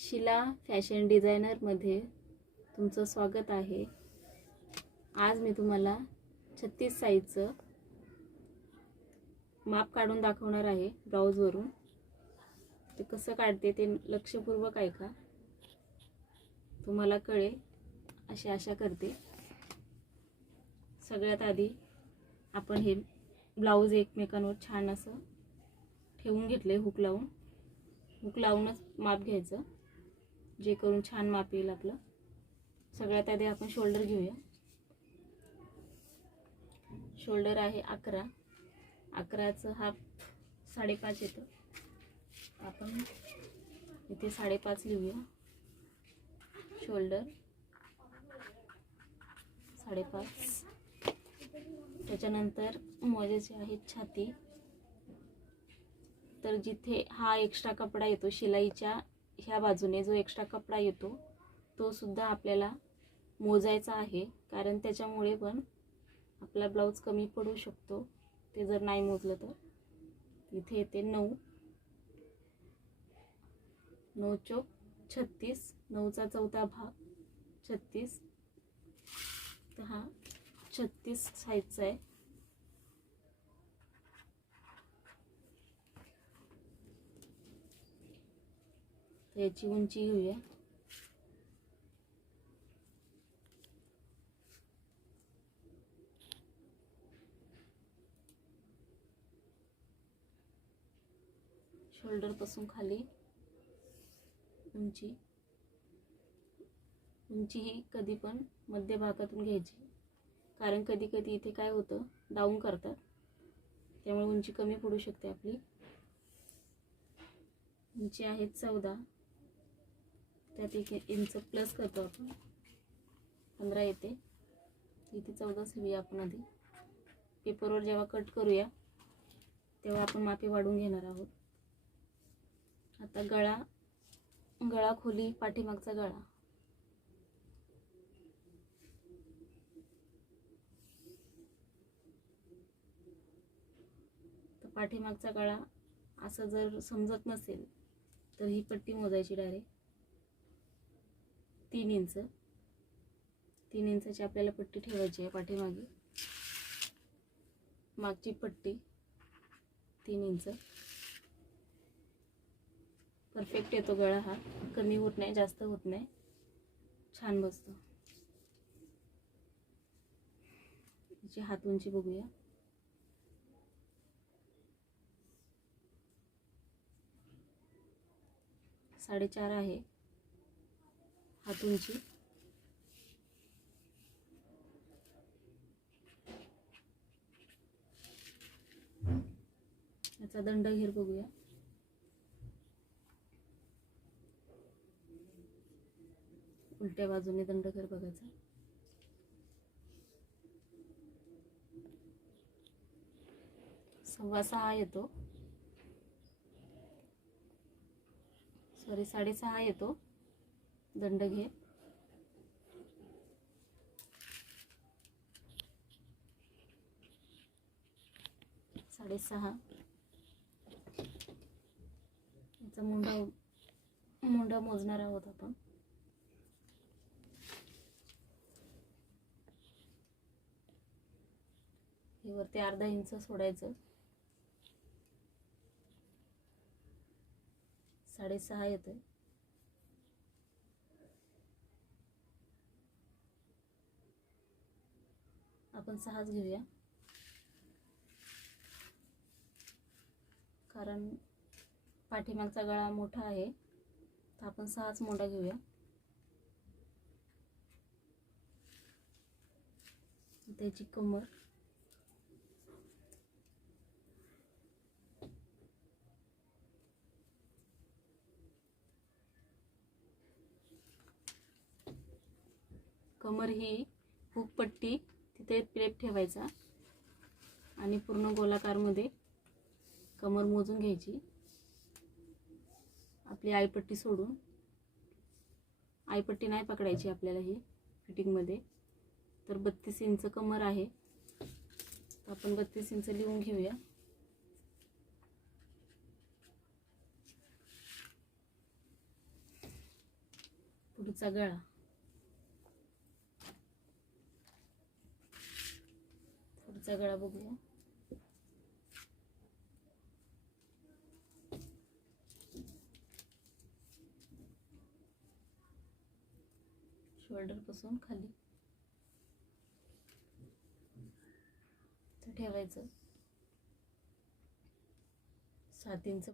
शिला fashion डिझायनरमध्ये तुमचं स्वागत आहे। आज मी तुम्हाला 36 साईजचं माप काढून दाखवणार आहे ब्लाऊजवरून। ते कसं काढते ते लक्षपूर्वक ऐका, तुम्हाला कळेल अशी आशा करते। सगळ्यात आधी आपण हे ब्लाऊज एकमेकांवर छान असं ठेवून घेतले, हुक लावूनच माप घ्यायचं, जे करून छान माप येईल आपलं। सगळ्यात आधी आपण शोल्डर घेऊया। शोल्डर आहे 11, 11चं हाफ 5.5 येतं। आपण इथे 5.5 लिहूया। शोल्डर 5.5। त्याच्यानंतर मोजायचे आहे छाती। तर जिथे हा एक्स्ट्रा कपडा येतो शिलाईच्या ह्या बाजूने, जो एक्स्ट्रा कपडा येतो तो सुद्धा आपल्याला मोजायचा आहे, कारण त्याच्यामुळे पण आपला ब्लाऊज कमी पडू शकतो ते जर नाही मोजलं तर। इथे येते 9, 9 चौक 36, 9चा चौथा भाग 36। तर हा 36 साईजचा आहे। याची उंची घेऊया। शोल्डर पासून खाली उंची ही कधी पण मध्य भागातून घ्यायची, कारण कधी कधी इथे काय होतं, डाऊन करतात, त्यामुळे उंची कमी पडू शकते आपली। उंची आहे 14, त्यात 1 इंच प्लस करतो आपण, 15 येते। इथे 14 लिहूया आपण आधी। पेपरवर जेव्हा कट करूया तेव्हा आपण मापे वाढवून घेणार आहोत। आता गळा खोली, पाठीमागचा गळा। तर पाठीमागचा गळा असं जर समजत नसेल तर ही पट्टी मोजायची डायरेक्ट 3 इंच। 3 इंचाची आपल्याला पट्टी ठेवायची आहे पाठीमागे। मागची पट्टी 3 इंच। परफेक्ट येतो गळा, हा कमी होत नाही, जास्त होत नाही, छान बसतो। याची हात उंची बघूया। साडेचार आहे हात उंची। याचा दंड घेर बघूया। उलट्या बाजूने दंडघर बघायचा। 6.25 येतो, सॉरी 6.5 येतो दंडघेर। साडेसहा याचा मुंडा मोजणार आहोत आपण। हे वरती अर्धा इंच सोडायचं। 6.5 येतोय। आपण 6च घेऊया, कारण पाठीमागचा गळा मोठा आहे, तर आपण 6च मोठा घेऊया। त्याची कमर ही हुक पट्टी तिथे प्लेट ठेवायचा आणि पूर्ण गोलाकार मध्ये कमर मोजून घ्यायची, आपली आईपट्टी सोडून। आईपट्टी नाही पकडायची आपल्याला ही फिटिंग मध्ये। तर 32 इंच कमर आहे, तर आपण 32 इंच लिहून घेऊया। पुढचा गळा, पुढचा गळा बघूया. शोल्डर पासून खाली ठेवायचं. 7 इंच